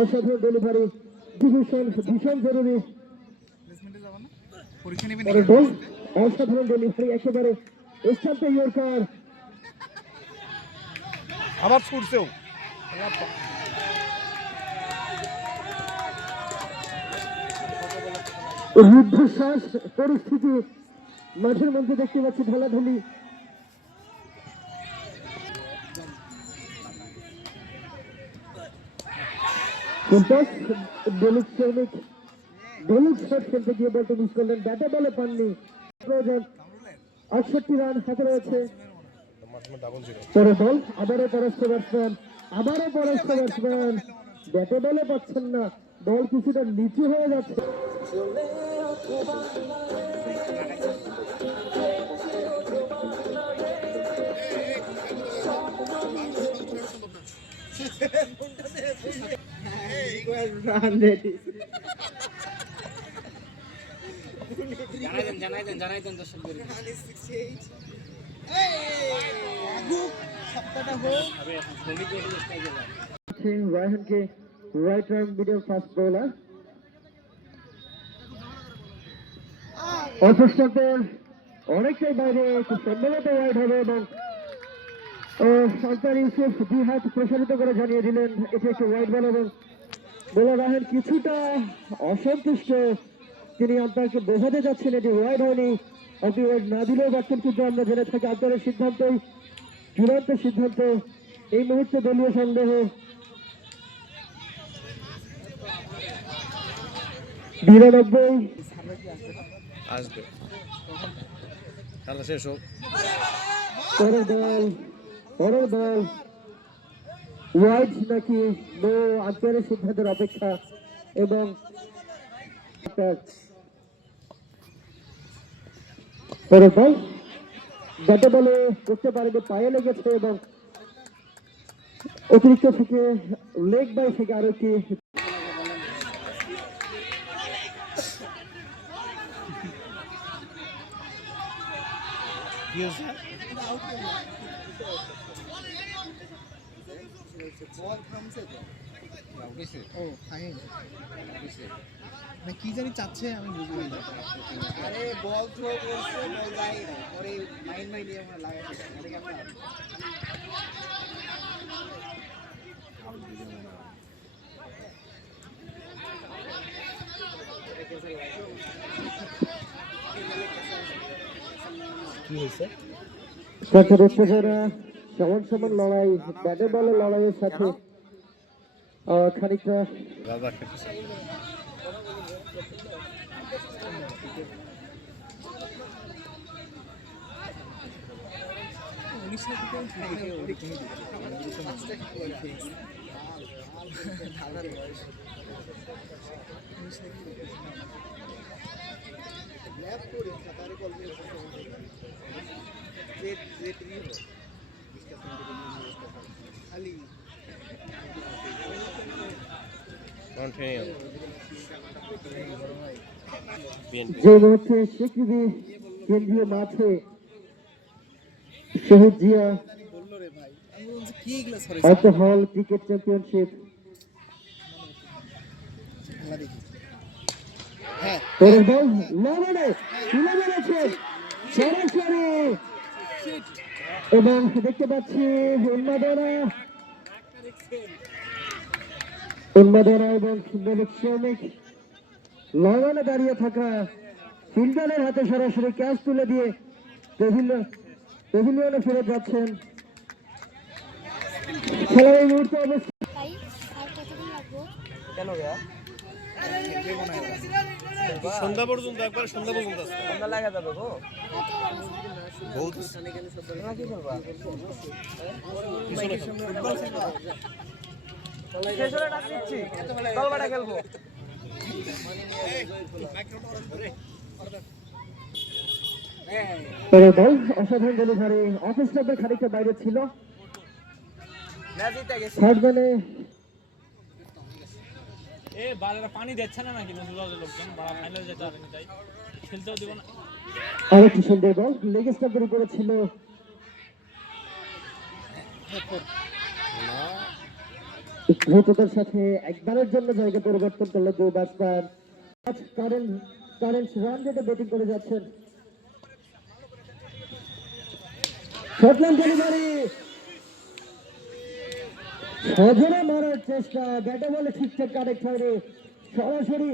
অসাধারণ ডেলিভারি, ভীষণ জরুরি। অসাধারণ ডেলিভারি, একেবারে স্টাম্পে ইয়র্কার। আবার ছুটছেও রুদ্ধশ্বাস পরিস্থিতি মাঠের মধ্যে দেখতে পাচ্ছি, ঢালাঢালি। খেলতে গিয়ে বলতে মিস করলেন, ব্যাটে বলে পাননি। 68 রান হাতে রয়েছে। পরে বল, আবারও পরাস্ত ব্যাটসম্যান, ব্যাটে বলে পাচ্ছেন না, বল কিছুটা নিচু হয়ে যাচ্ছে। জানাই দেন দর্শকদের। রায়হানকে right arm medium fast bowler. অনেকটাই বাইরে, সম্ভবত ওয়াইড হবে এবং সরকার ইউসুফ দুই হাত প্রসারিত করে জানিয়ে দিলেন এটি একটি ওয়াইড বল। এবং বোলার রায়হান কিছুটা অসন্তুষ্ট, তিনি আম্পায়ারকে বোঝাতে যাচ্ছেন এটি ওয়াইড হয়নি। আপনি ওয়াইড না দিলেও পারতেন, কিন্তু আমরা জেনে থাকি আম্পায়ারের সিদ্ধান্তই চূড়ান্ত সিদ্ধান্ত। এই মুহূর্তে দলীয় সন্দেহ। 92 আসবে, খেলা শেষ হোক। পরের বল ওয়াইড নাকি নো, আম্পায়ারের সিদ্ধান্তের অপেক্ষা। এবং পরের বল ব্যাটে বলে করতে পারেনি, পায়ে লেগেছে এবং অতিরিক্ত থেকে লেগ বাই থেকে আরো কি কি জানি চাচ্ছে, আমি বুঝবো না। আরে বল থ্রো করছে, বল যায় না, পরে মাইন্ড আমার লাগাইছে। কি হয়েছে? সমান লড়াই, ব্যাটে বলে লড়াইয়ের সাথে খানিকটা যে মুহূর্তে স্বীকৃতি কেন্দ্রীয় মাঠে শহীদ জিয়া হল ক্রিকেট চ্যাম্পিয়নশিপ এবং দেখতে পাচ্ছি উন্মাদনা এবং শ্রমিক লড়ানে দাঁড়িয়ে থাকা ফিল্ডারের হাতে সরাসরি ক্যাচ তুলে দিয়ে প্যাভিলিয়নে ফেরত যাচ্ছেন। খেলার এই মুহূর্তে সন্ধ্যা পর্যন্ত, একবার সন্ধ্যা পর্যন্ত লাগা যাবে গো। বহুত অসাধারণ ডেলিভারি, অফিস স্টাফের খানিকটা বাইরে ছিল। পানি দিচ্ছে না নাকি লোকজন ফাইনাল যেতে হবে না, তাই খেলতেও দিব না। আরেকটি সুন্দর বল লেগ স্টাম্পের উপরে ছিল। দ্রুততার সাথে একবারের জন্য জায়গা পরিবর্তন করলো দুই ব্যাটসম্যান। কারেন্ট রান রেটে ব্যাটিং করে যাচ্ছেন। শটল্যান্ড ডেলিভারি, সজোরে মারার চেষ্টা, ব্যাটে বলে ঠিকঠাক কারেক্ট হয়নি, সরাসরি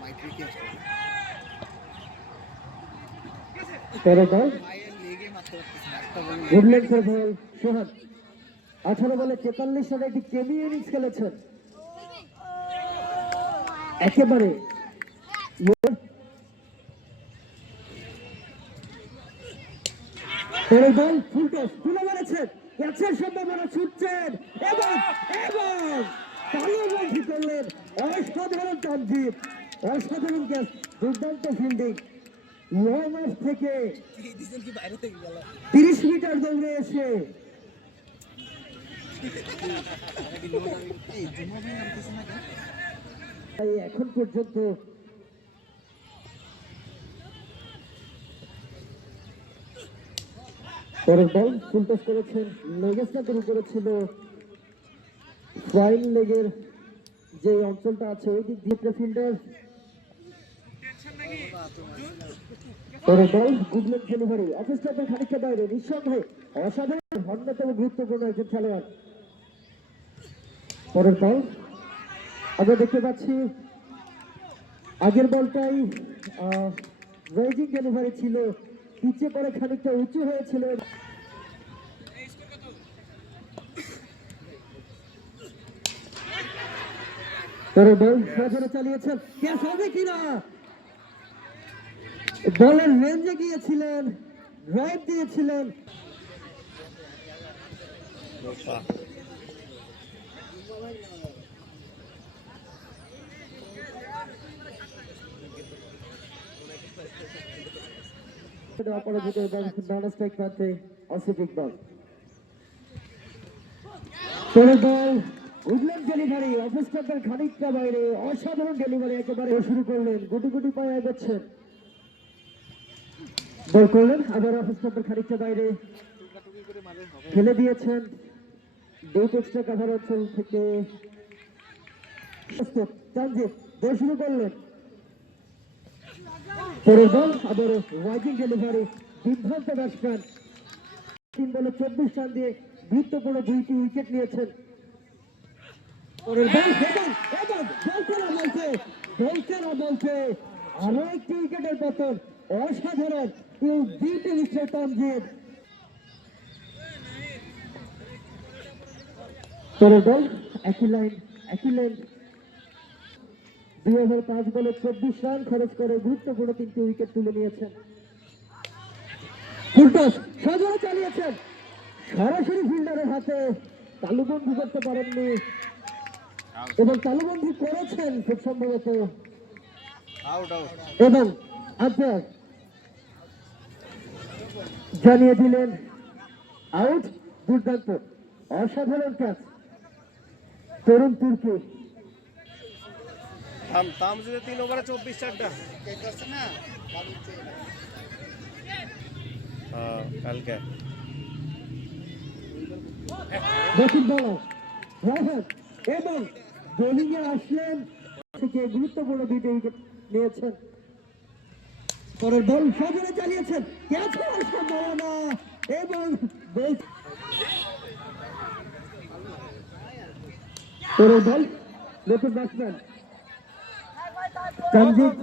মাইট্রিকে আসছে পরে বল পায়ের লেগে মারতে পারতেছে না একটা বল গুডল্যান্ডসের বল। সোহান 18 বলে 43 রানে একটি কেমি ইনিংস খেলেছেন একেবারে। পরের বল ফুল টস, তুলে মারেছেন, ক্যাচের সম্ভাবনা, ছুটছেন এবং তালুবন্ধি করলেন। অসাধারণ তানজিদ, অসাধারণ ক্যাচ, দুর্দান্ত ফিল্ডিং। লং অফ থেকে এই দিছেন কি বাইরে থেকে গেল 30 মিটার দৌড়ে এসে এই জুমা ভাই নামতেছে না কেন এখন পর্যন্ত পরের বল ফুল টস করেছেন, লেগে স্ন্যাপের উপরে ছিল। ফাইন লেগের যে অঞ্চলটা আছে ওই দিক দিয়ে ফিল্ডার। পরের বল গুডল্যান্ড ডেলিভারি, অফিস স্ট্যাম্পের খানিকটা বাইরে, নিঃসন্দেহে অসাধারণ অন্যতম গুরুত্বপূর্ণ একজন খেলোয়াড়। পরের বল আমরা দেখতে পাচ্ছি আগের বলটাই রাইজিং ডেলিভারি ছিল, পিচে পরে খানিকটা উঁচু হয়েছিল। পরের বল সজোরে চালিয়েছেন, ক্যাচ হবে কিনা, বলের রেঞ্জে গিয়েছিলেন, ড্রাইভ দিয়েছিলেন। অপরাজিত এবং ডান স্ট্রাইক প্রান্তে অসিফ ইকবাল। পরের বল গুডল্যান্ড ডেলিভারি, অফিস স্ট্যাম্পের খানিকটা বাইরে, অসাধারণ ডেলিভারি, একেবারে শুরু করলেন, গুটি গুটি পায়ে এগোচ্ছেন। বল করলেন আবার অফিস স্ট্যাম্পের খানিকটা বাইরে, ফেলে দিয়েছেন। ডেট এক্সট্রা কাভার অঞ্চল থেকে তানজিদ বল শুরু করলেন। পরের বল আবার রাইজিং ডেলিভারি, বিভ্রান্ত ব্যাটসম্যান 3 বলে 24 রান দিয়ে গুরুত্বপূর্ণ 2টি উইকেট নিয়েছেন। পরের বল বলতে আরো একটি উইকেটের পতন, অসাধারণ দুইটি উইকেট তানজিদ। পরের বল একই লাইন 2005 বলে 24 রান খরচ করে গুরুত্বপূর্ণ 3টি উইকেট তুলে নিয়েছেন। ফুল টস সজোরে চালিয়েছেন, সরাসরি ফিল্ডারের হাতে, তালুবন্ধি করতে পারেননি এবং তালুবন্ধি করেছেন খুব সম্ভবত, এবং আম্পায়ার জানিয়ে দিলেন আউট। দুর্দান্ত অসাধারণ ক্যাচ তরুণ তুর্কি। তামজিদে 3 ওভারে 24 চারটা দেখতেছ না কালকে নতুন বলার রাহাত এবং বোলিং এ আসলেন থেকে গুরুত্বপূর্ণ 2টি উইকেট নিয়েছেন। পরের বল সজোরে চালিয়েছেন, ক্যাচ হওয়ার সম্ভাবনা এবং বল। পরের বল নতুন ব্যাটসম্যান তানজিদ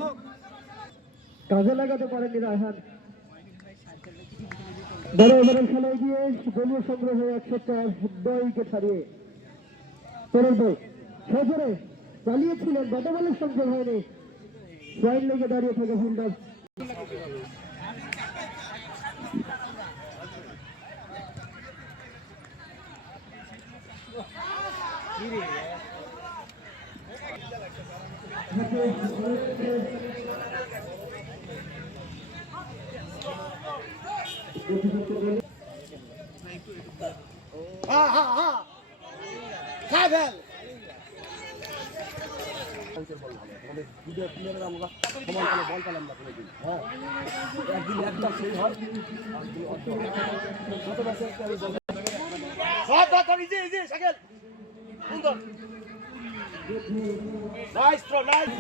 কাজে লাগাতে পারেননি রায়হান। বড় ওভারের খেলায় গিয়ে দলীয় সংগ্রহে 109 উইকেট হারিয়ে। পরের বল সজোরে চালিয়েছিলেন, গত বলের সংগ্রহ হয়নি, ফাইন লেগে দাঁড়িয়ে থাকে ফিল্ডার। ধর ইজি ইজি শাকিল সুন্দর নাইস থ্রো নাইস